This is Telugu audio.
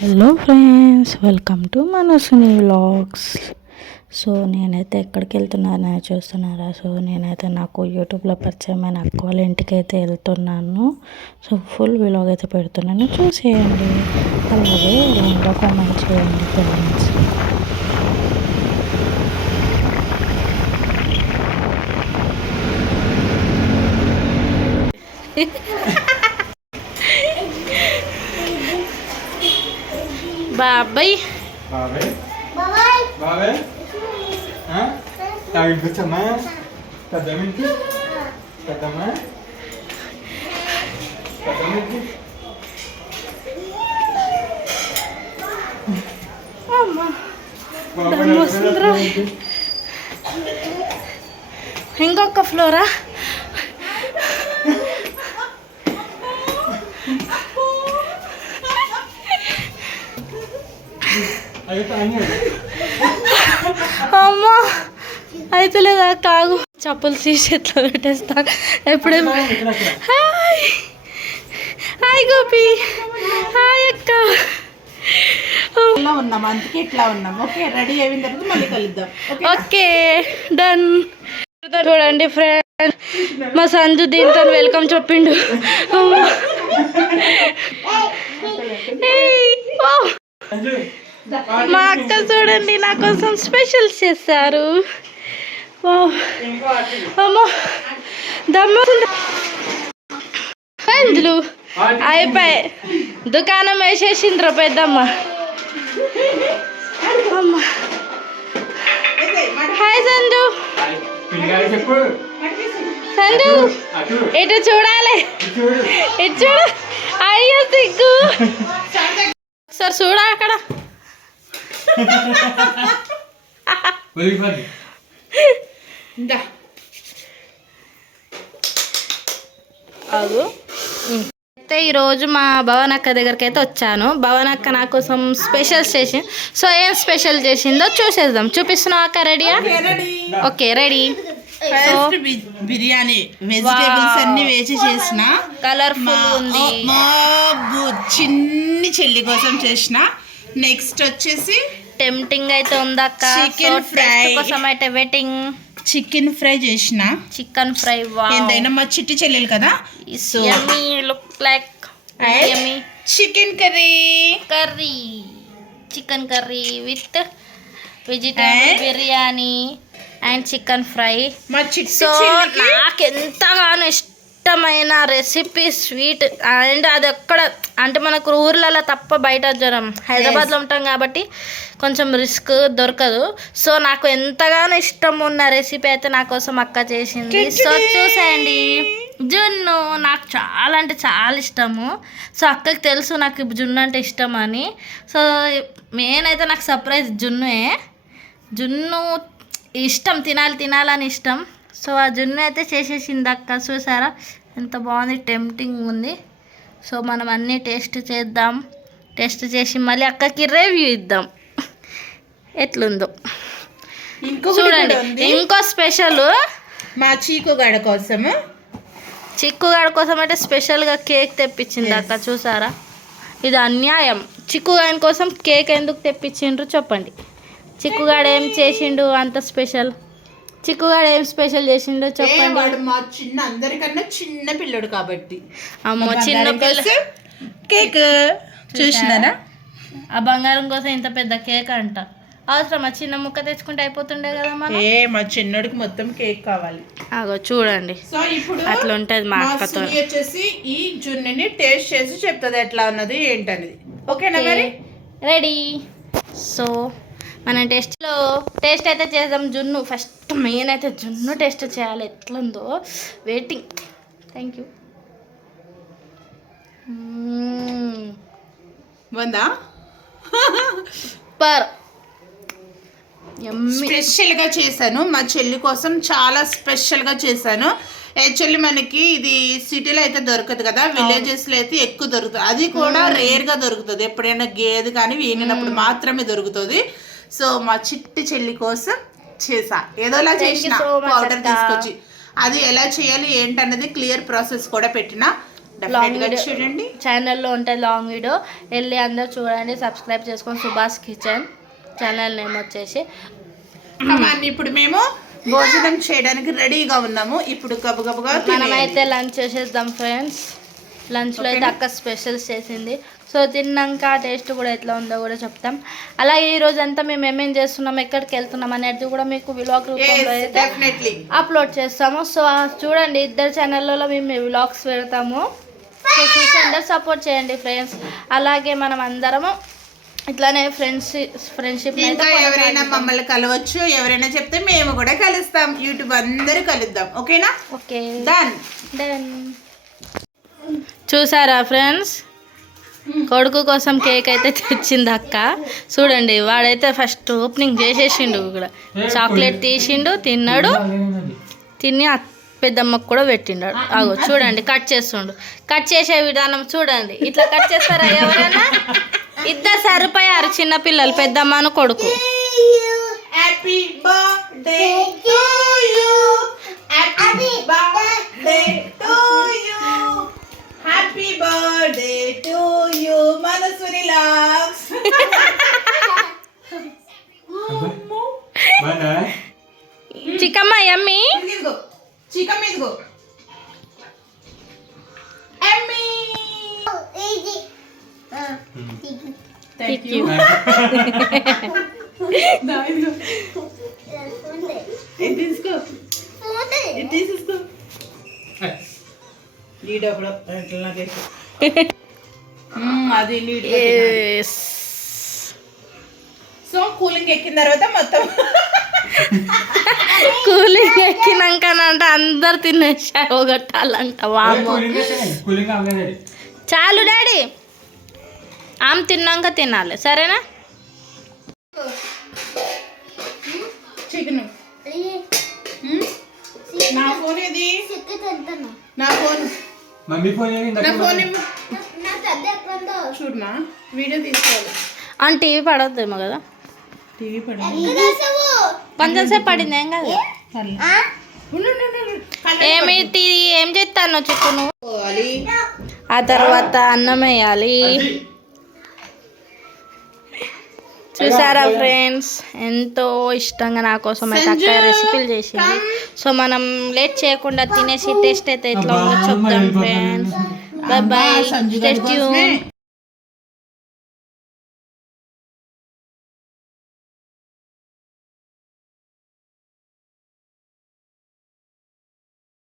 హలో ఫ్రెండ్స్, వెల్కమ్ టు మనసుని వ్లాగ్స్. సో నేనైతే ఎక్కడికి వెళ్తున్నానో చూస్తున్నారా. సో నేనైతే నాకు యూట్యూబ్లో పరిచయమైన అక్క వాళ్ళ ఇంటికి అయితే వెళ్తున్నాను. సో ఫుల్ వ్లాగ్ అయితే పెడుతున్నాను, చూసేయండి. అలాగే లైన్లో కామెంట్ చేయండి ఫ్రెండ్స్. బాబాయ్ బాబాయ్ బాబాయ్ బాబాయ్ తాగిపోచ్చమ్మా పెద్దమింటి పెద్దమ్మా పెద్దమింటి ఇంకొక ఫ్లోరా. అమ్మా అయితే లేదా కాగు చెప్పులు తీసి ఎట్లా పెట్టేస్తా ఎప్పుడే. హాయ్ హాయ్ గోపి, హాయ్ అక్క. ఉన్నాం అందుకే ఇట్లా ఉన్నాం. ఓకే, రెడీ అయిన తర్వాత మళ్ళీ కలుద్దాం. Okay done. చూడండి ఫ్రెండ్, మా సంజు దీంతో వెల్కమ్ చెప్పిండు. మా అక్క చూడండి నా కోసం స్పెషల్ చేశారు. దమ్ములు అయిపోయి దుకాణం వేసేసిండ్రు పెద్దమ్మ. హాయ్ సంజు. సంజు ఇటు చూడాలి, ఇటు చూడు. అయ్యో సిగ్గు. సార్ చూడా అక్కడ. అయితే ఈరోజు మా భవన్ అక్క దగ్గరికి అయితే వచ్చాను. భవన్ అక్క నా కోసం స్పెషల్స్ చేసి, సో ఏం స్పెషల్ చేసిందో చూసేద్దాం. చూపిస్తున్నావు అక్క? రెడీయా? Okay ready. బిర్యానీ వెజిటేబుల్స్ అన్ని వేసి చేసిన, కలర్ఫుల్ ఉంది. మా చిన్ని చెల్లి కోసం చేసిన. నెక్స్ట్ వచ్చేసి టెంప్టింగ్ అయితే ఉంది అక్క. చికెన్ ఫ్రై కోసం అయితే వెయిటింగ్. చికెన్ ఫ్రై చేసిన. చికెన్ ఫ్రై ఎంతైనా మా చిట్టి చెల్లెలు కదా. So look like chicken curry chicken curry with vegetable biryani and chicken fry. So నాకు ఎంతగానో ఇష్టమైన రెసిపీ స్వీట్. అండ్ అది ఎక్కడ అంటే మనకు ఊర్లలో తప్ప బయట జ్వరం హైదరాబాద్లో ఉంటాం కాబట్టి కొంచెం రిస్క్ దొరకదు. సో నాకు ఎంతగానో ఇష్టం ఉన్న రెసిపీ అయితే నా కోసం అక్క చేసింది. సో చూసేయండి. జున్ను నాకు చాలా అంటే చాలా ఇష్టము. సో అక్కకి తెలుసు నాకు జున్ను అంటే ఇష్టం అని. సో మెయిన్ అయితే నాకు సర్ప్రైజ్ జున్ను ఇష్టం, తినాలని ఇష్టం. సో ఆ జున్ను అయితే చేసేసింది అక్క. చూసారా ఎంత బాగుంది, టెంప్టింగ్ ఉంది. సో మనం అన్నీ టేస్ట్ చేద్దాం. టేస్ట్ చేసి మళ్ళీ అక్కకి రివ్యూ ఇద్దాం ఎట్లుందో. చూడండి ఇంకో స్పెషల్ మా చీకుగాడ కోసము. చిక్కుగాడ కోసం అయితే స్పెషల్గా కేక్ తెప్పించింది అక్క. చూసారా ఇది అన్యాయం. చిక్కుగాడి కోసం కేక్ ఎందుకు తెప్పించిండ్రు చెప్పండి. చిక్కుగాడ ఏం చేసిండు అంత స్పెషల్? చిక్కుగాడ ఏం స్పెషల్ చేసిండో చెప్పండి. వాడు మా అందరికన్నా చిన్న పిల్లడు కాబట్టి. అమ్మో చిన్న పిల్ల కేక్ చూసినారా? ఆ బంగారం కోసం ఇంత పెద్ద కేక్ అంట. అవసరమా? చిన్న ముక్క తెచ్చుకుంటే అయిపోతుండే కదా మనం. మా చిన్నడికి మొత్తం కేక్ కావాలి. అగో చూడండి. సో ఇప్పుడు అట్లా ఉంటుంది మా అక్కతో. వచ్చేసి ఈ జున్నుని టేస్ట్ చేసి చెప్తుంది ఎట్లా ఉన్నది ఏంటనేది. ఓకేనా మరి? రెడీ. సో మనం టేస్ట్ అయితే చేద్దాం. జున్ను ఫస్ట్ మెయిన్ అయితే జున్ను టేస్ట్ చేయాలి. ఎట్లుందో వెయిటింగ్. Thank you. వందా పర్ స్పెషల్గా చేశాను మా చెల్లి కోసం. చాలా స్పెషల్గా చేశాను. యాక్చువల్లీ మనకి ఇది సిటీలో అయితే దొరకదు కదా, విలేజెస్లో అయితే ఎక్కువ దొరుకుతుంది. అది కూడా రేర్గా దొరుకుతుంది. ఎప్పుడైనా గేదె కానీ వీనినప్పుడు మాత్రమే దొరుకుతుంది. సో మా చిట్టి చెల్లి కోసం చేసా. ఏదోలా చేసిన పౌడర్ తీసుకొచ్చి. అది ఎలా చేయాలి ఏంటన్నది క్లియర్ ప్రాసెస్ కూడా పెట్టిన. లాంగ్ Definitely వీడియో చూడండి. ఛానల్లో ఉంటుంది లాంగ్ వీడియో, వెళ్ళి అందరు చూడండి, సబ్స్క్రైబ్ చేసుకొని సుభాష్ కిచెన్ ఛానల్ నేమ్ వచ్చేసి. అమ్మాన్ని ఇప్పుడు మేము భోజనం చేయడానికి రెడీగా ఉన్నాము. ఇప్పుడు గబగబగా మనమైతే లంచ్ చేసేద్దాం ఫ్రెండ్స్. లంచ్లో అయితే అక్క స్పెషల్స్ చేసింది. సో తిన్నాక టేస్ట్ కూడా ఎట్లా ఉందో కూడా చెప్తాం. అలాగే ఈ రోజు అంతా మేము ఏమేం చేస్తున్నాం, ఎక్కడికి వెళ్తున్నాం అనేది కూడా మీకు వ్లాగ్ రూపంలో అయితే అప్లోడ్ చేస్తాము. సో చూడండి, ఇద్దరు ఛానళ్ళలో మేము వ్లాగ్స్ పెడతాము. సో చూసి అందరు సపోర్ట్ చేయండి ఫ్రెండ్స్. అలాగే మనం అందరము ఇట్లానే ఫ్రెండ్షిప్ ఇంకా ఎవరైనా మమ్మల్ని కలవచ్చు, ఎవరైనా చెప్తే మేము కూడా కలుస్తాం. యూట్యూబ్ అందరూ కలుద్దాం. ఓకేనా? Okay done. చూసారా ఫ్రెండ్స్, కొడుకు కోసం కేక్ అయితే తెచ్చింది అక్క. చూడండి, వాడైతే ఫస్ట్ ఓపెనింగ్ చేసేసిండు కూడా. చాక్లెట్ తీసిండు, తిన్నాడు, తిని పెద్దమ్మకు కూడా పెట్టిండాడు. అగో చూడండి, కట్ చేస్తుండు. కట్ చేసే విధానం చూడండి. ఇట్లా కట్ చేస్తారా ఎవరైనా? ఇద్దరు సరిపోయారు చిన్నపిల్లలు, పెద్దమ్మను కొడుకు. Happy birthday to you, happy birthday to you, happy birthday to you మనసుని లాక్స్. చిక్కమ్మ యమ్మీ. ఇదిగో చికెన్ ఇదిగో ఎమ్మీ. Thank you. ఇది తీసుకో, ఇది తీసుకో. లీడ్ అప్పుడు ఎట్లా చేసి అది లీడ్. సో కూలింగ్ ఎక్కిన తర్వాత మొత్తం కూలింగ్ ఎక్కినాకనంట అందరు తినేసా ఒకటాలంట. వామ్మో చాలు డాడీ, ఆమె తిన్నాక తినాలి, సరేనా? చికెన్. నా ఫోన్ ఇది, నా ఫోన్, మమ్మీ ఫోన్ నా ఫోన్ చూడమా, వీడియో తీసుకోవాలి. అని టీవీ పడవద్దేమో కదా. టీవీ పడింది, కొంచెం సేపు పడింది, ఏం కాదు. ఏం చేస్తాను చిక్కును. ఆ తర్వాత అన్నం వేయాలి. చూసారా ఫ్రెండ్స్, ఎంతో ఇష్టంగా నా కోసం అయితే అక్క రెసిపీలు చేసింది. సో మనం లేట్ చేయకుండా తినేసి టేస్ట్ అయితే ఎట్లా ఉందో చెప్తాం friends. Bye bye, stay tune.